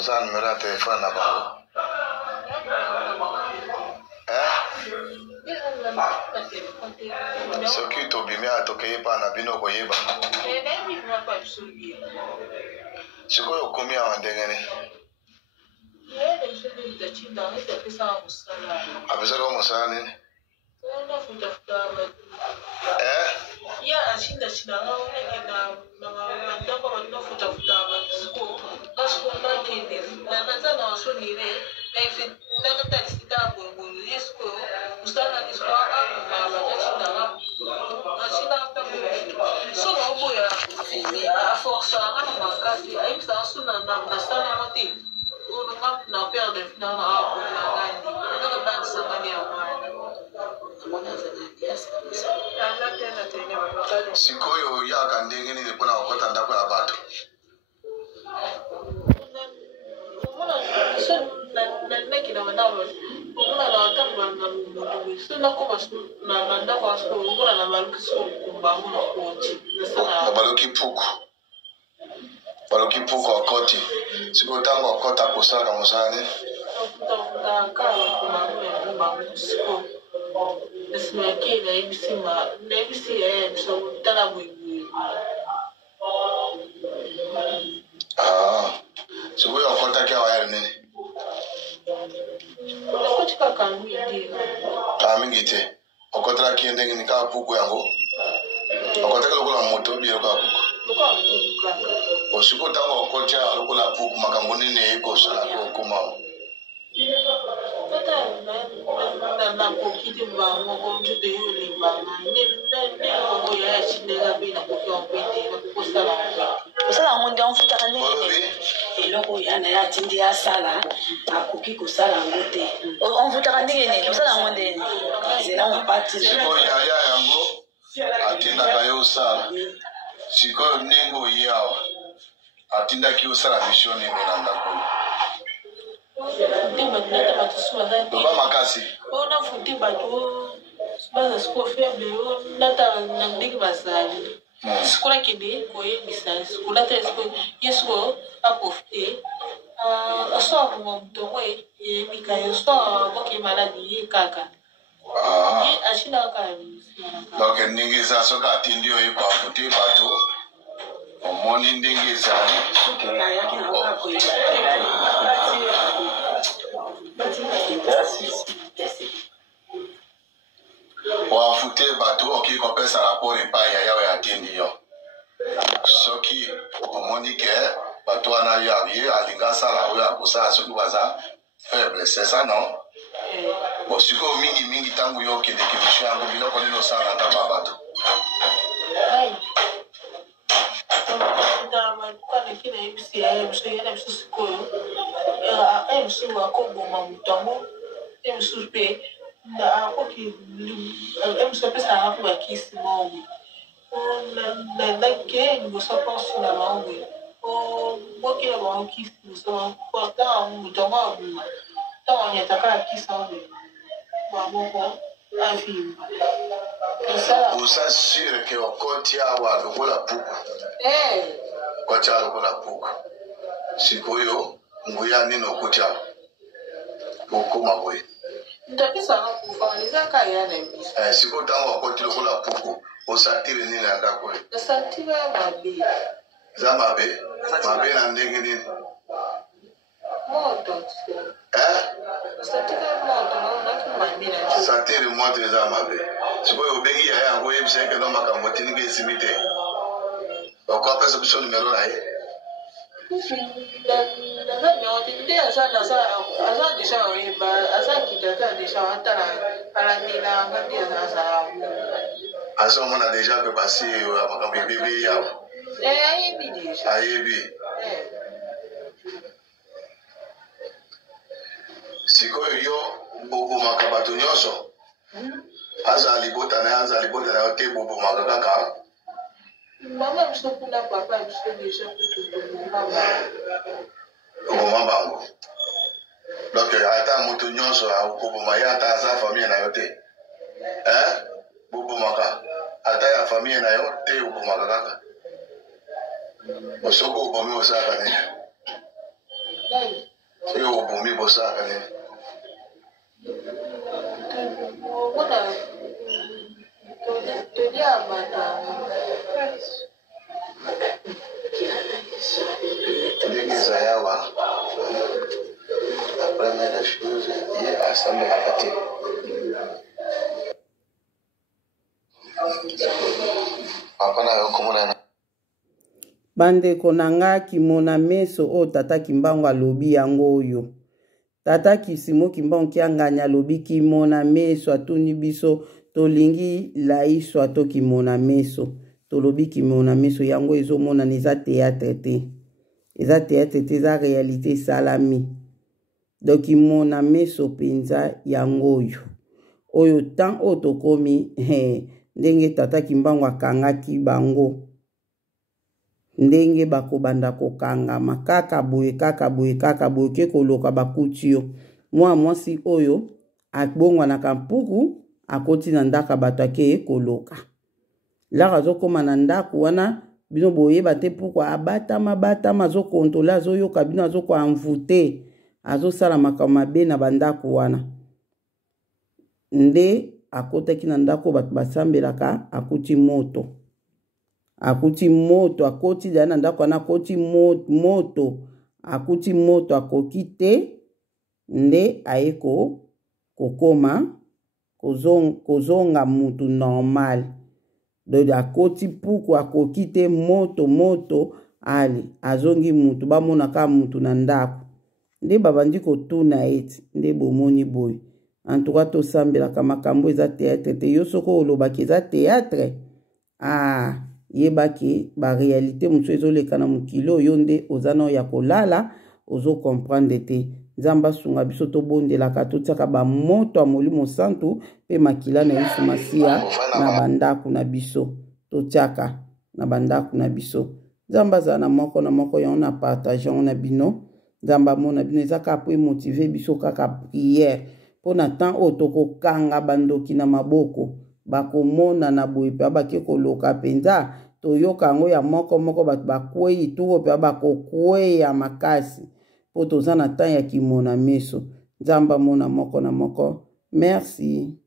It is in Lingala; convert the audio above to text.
Oza numéro ya téléphone na bango. Soki tobimi atokei pa na bino koyeba. Sikoyo okomi awa ndenge nini? Apesaka mosala nini? Sikoyo yaka ndenge nini mpona kokota ndako ya bato? Baloki puku. Baloki puku akoti. Sikoyo tango akota kosala mosala nini? Sikoyo akotaki awa ere nini? Mingi te. Okotelaki ndenge nini kaka puku yango? Okotaki lokola moto biye lokola puku. Osiko tango okoti awa lokola puku makambo nini ekosala kokoma? Osala ngondi amfutaka ndenge eloko yana ya tindi ya sala akoki kosala ngo te. Amfutaka ndenge nini? Osala ngondi zela mpati. Sikoyo yaya yango atindaka yo osala. Sikoyo ndenge oyi awa atindaki osala mission nini na ndako? Loba makasi. Ona futi bato baza siko faible nata na ndenge bazali. Sikula kende koye bisa sikula te siko yesko apofite aso mtongo e mikayo so boki maladi ye kaka. Ye ashina ka. Donc ndenge za soka atindi oyi kwa futi bato. Omoni ndenge ezali. Wafute bato oki kopesa rapport epai ya yawe atindi yo. Soki omoni ke bato wana yo abiye alinga sala oyo akosala soki baza faible, c'est ça non? Osiko mingi tangu yo okende kimisho yango biloko nini osala na ndako ya bato? Usa sûr que okoti awa lokola puku. Okoti awa lokola puku. Sikoyo nguya nini okoti awa? Okoma boye. Sikoyo tango okoti lokola puku osatire nini na ndako? Za mabe? Mabe na ndenge nini? Satire moto eza mabe. Sikoyo obengi ya yango yebisa eke no makambo tininga esimi te. Okopesa biso numero na ye? Azomona deja pe basi makambo ebebe yawa. Ayebi. Sikoyo yo bobomaka bato nyonso. Aza libota na yo te bobomaka kaka. Mama msokuna papa msokesha kutumbuma. Oboma bango. Donc ata moto nyonso akoboma ya ata aza famille na yo te. Bobomaka. Ata ya famille na yo te obomaka kaka. Osoko obomi osaka nini? C'est au boumi pour ça, quand même. La première chose est assembler la partie. Bandeko na nga kimona meso o tata Kimbangu alobi yango oyo. Tata Kisimo Kimbangu kianganya alobi kimona meso atuni biso tolingi laiso ato kimona meso. Tolobi kimona meso yango ezomona neza théâtre te. Eza théâtre te za réalité salami. Donc kimona meso penza yango oyo. Oyo tan otokomi ndenge tata Kimbangu akangaki bango. Ndenge bakobanda kokangama kaka boye ke koloka bakutio mwasi oyo akbongwa na kampuku akoti na ndaka bato ake koloka lara zokoma na ndaku wana bino boyeba te pourquoi abatama zokontola azoyoka bino azoko amvute azosala makambo mabe na bandaku wana nde akotaki na ndako bato basambelaka akuti moto akoti na ndako wana akoti moto akuti moto akoki te nde aeko kokoma kozonga mutu normal donc akoti puku akoki te moto ali azongi mutu bamonaka mutu na ndako nde babandi kotuna eti nde bomoni boye en tout cas tosambelaka makambo eza théâtre te yo soko olobaki eza théâtre yebaki ba réalité muso ezoleka na mukilo oyo nde ozana ya kolala ozo comprendre te nzamba sunga biso tobondelaka totiaka bamoto ya molimo santu pe makila na biso masia na bandaku na biso totiaka na bandaku na biso nzamba za na moko ya na partage na bino nzamba mona bino ezaka po motiver biso kaka prière pona temps otokokanga bandoki na maboko bakomona na boye pe bake koloka penza toyoka yango ya moko bato bakwei tuko pe bakokweya makasi po toza na temps ya kimona meso nzamba mona moko na moko merci.